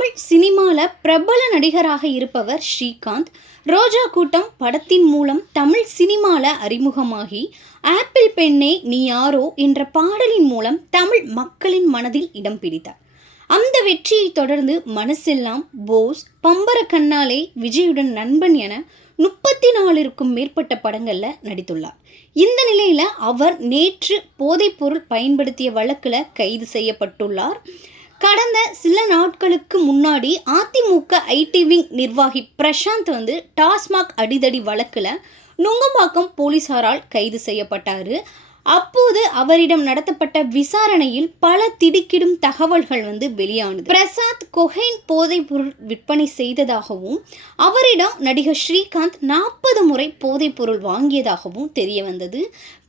தமிழ் சினிமாவில் பிரபல நடிகராக இருப்பவர் ஸ்ரீகாந்த். ரோஜா கூட்டம் படத்தின் மூலம் தமிழ் சினிமாவில் அறிமுகமாகி ஆப்பிள் பெண்ணே நீ யாரோ என்ற பாடலின் மூலம் தமிழ் மக்களின் மனதில் இடம் பிடித்தார். அந்த வெற்றியை தொடர்ந்து மனசெல்லாம் போஸ் பம்பர கண்ணாலே விஜயுடன் நண்பன் என முப்பத்தி நாலிற்கும் மேற்பட்ட படங்களில் நடித்துள்ளார். இந்த நிலையில் அவர் நேற்று போதைப்பொருள் பயன்படுத்திய வழக்கில் கைது செய்யப்பட்டுள்ளார். கடந்த சில நாட்களுக்கு முன்னாடி அதிமுக ஐடி விங் நிர்வாகி பிரசாந்த் வந்து டாஸ்மாக் அடிதடி வழக்கில் நுங்கம்பாக்கம் போலீசாரால் கைது செய்யப்பட்டார். அப்போது அவரிடம் நடத்தப்பட்ட விசாரணையில் பல திடுக்கிடும் தகவல்கள் வந்து வெளியானது. பிரசாத் கொஹைன் போதைப் பொருள் விற்பனை செய்ததாகவும் அவரிடம் நடிகர் ஸ்ரீகாந்த் நாற்பது முறை போதைப் பொருள் வாங்கியதாகவும் தெரிய வந்தது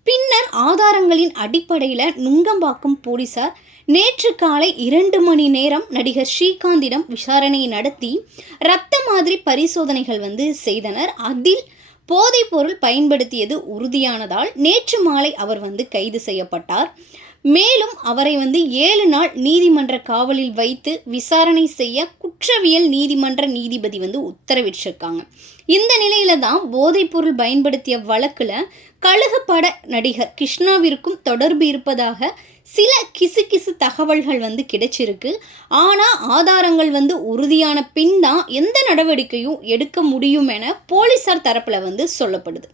பின்னர் ஆதாரங்களின் அடிப்படையில் நுங்கம்பாக்கம் போலீசார் நேற்று காலை இரண்டு மணி நேரம் நடிகர் ஸ்ரீகாந்திடம் விசாரணை நடத்தி ரத்த மாதிரி பரிசோதனைகள் வந்து செய்தனர். அதில் போதைப்பொருள் பயன்படுத்தியது உறுதியானதால் நேற்று மாலை அவர் வந்து கைது செய்யப்பட்டார். மேலும் அவரை வந்து ஏழு நாள் நீதிமன்ற காவலில் வைத்து விசாரணை செய்ய குற்றவியல் நீதிமன்ற நீதிபதி வந்து உத்தரவிட்டிருக்காங்க. இந்த நிலையில தான் போதைப்பொருள் பயன்படுத்திய வழக்கில் கழுகு பட நடிகர் கிருஷ்ணாவிற்கும் தொடர்பு இருப்பதாக சில கிசு கிசு தகவல்கள் வந்து கிடைச்சிருக்கு. ஆனால் ஆதாரங்கள் வந்து உறுதியான பின் தான் எந்த நடவடிக்கையும் எடுக்க முடியும் என போலீசார் தரப்பில் வந்து சொல்லப்படுது.